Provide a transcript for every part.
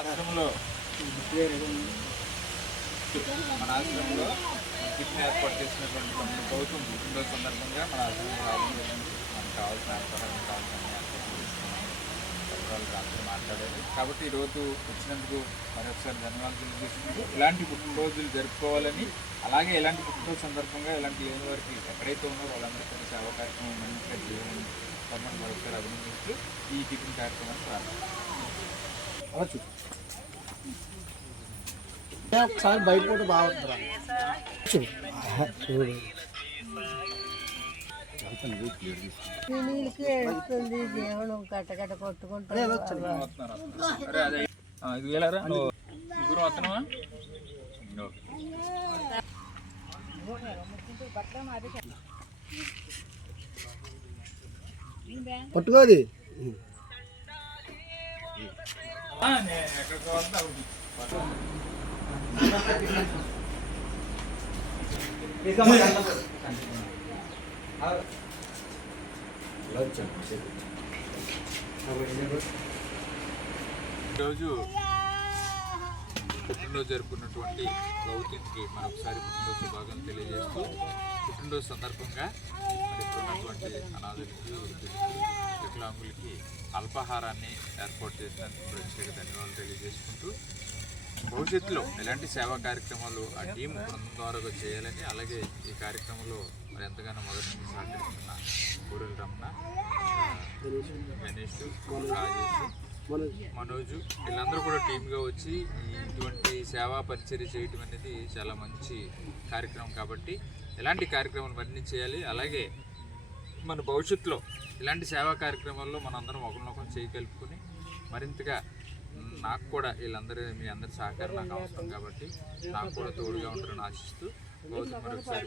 ఆశ్రమంలో మన ఆశ్రమంలో కిట్ని ఏర్పాటు చేసినటువంటి ప్రభుత్వం పుట్టినరోజు సందర్భంగా మన ఆశ్రమం రావడం జరిగింది. మనకు కావాల్సిన ఆహారం కావాల్సిన రాత్రి మాట్లాడారు కాబట్టి ఈరోజు వచ్చినందుకు మరొకసారి ధన్యవాదాలు తెలియజేస్తున్నాను. ఇలాంటి పుట్టినరోజులు జరుపుకోవాలని, అలాగే ఇలాంటి పుట్టినరోజు సందర్భంగా ఇలాంటి లేని వారికి ఎక్కడైతే ఉన్నారో వాళ్ళందరికీ సేవా కార్యక్రమం మంచిగా చేయాలని మరొకసారి అభినందిస్తూ ఈ టిఫిన్ కార్యక్రమాన్ని ప్రారంభించారు. ఒకసారి బయట కూడా బాగుంటుందా చూడు నీళ్ళకి వెళ్తుంది దేవుడు కట్టకట్ట కొట్టుకుంటుంది. ముగ్గురు వస్తున్నావా? పట్టుకోది ఎక్కడికి కావాలంటే ఈరోజు పుట్టినరోజు జరుపుకున్నటువంటి గౌతమ్కి మరొకసారి పుట్టినరోజు శుభాకాంక్షలు తెలియజేస్తూ పుట్టినరోజు సందర్భంగా మరి ఉన్నటువంటి అనాథులకి, వికలాంగులకి అల్పాహారాన్ని ఏర్పాటు చేసినందుకు ప్రత్యేక ధన్యవాదాలు తెలియజేసుకుంటూ భవిష్యత్తులో ఇలాంటి సేవా కార్యక్రమాలు ఆ టీం బృందం ద్వారా చేయాలని, అలాగే ఈ కార్యక్రమంలో మరి ఎంతగానో మొదటి నుంచి సహకరిస్తున్న ఊరుల రమణ, గణేష్, రాజేష్, మనోజు వీళ్ళందరూ కూడా టీమ్గా వచ్చి ఇటువంటి సేవా పరిచర్య చేయటం అనేది చాలా మంచి కార్యక్రమం. కాబట్టి ఇలాంటి కార్యక్రమాలు మరిన్ని చేయాలి. అలాగే మన భవిష్యత్తులో ఇలాంటి సేవా కార్యక్రమాల్లో మనందరం ఒకరినొకరు చేయగలుపుకొని మరింతగా నాకు కూడా వీళ్ళందరూ మీ అందరి సహకారం నాకు అవసరం కాబట్టి నాకు కూడా తోడుగా ఉంటారని ఆశిస్తూ గౌతమ్ మరొకసారి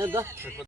తెలియజేస్తాను.